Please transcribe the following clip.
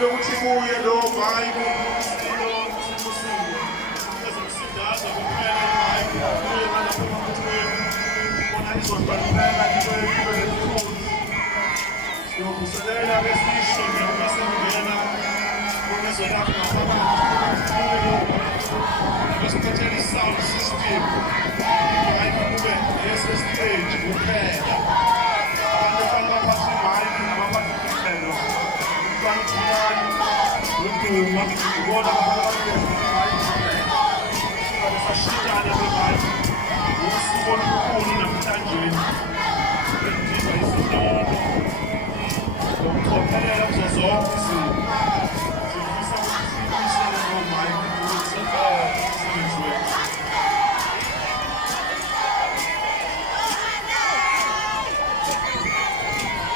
Sicela ukuthi kuye lo vibe ezomsindaza kuphela vibe kuye nalapho emaphethweni khona izobaluleka libe nesikhulu. Siyovuselela besisho nje uma sengena kunezolapha ngaphakathi besiphathele i-sound system vibe kube yesestage kuphela. Abantu baphatha i-vibe nabaphatha imhlelo Bantuan, Uduma, Goda, Sashitana, Usuon, Namtanjin, Islam, Zozon,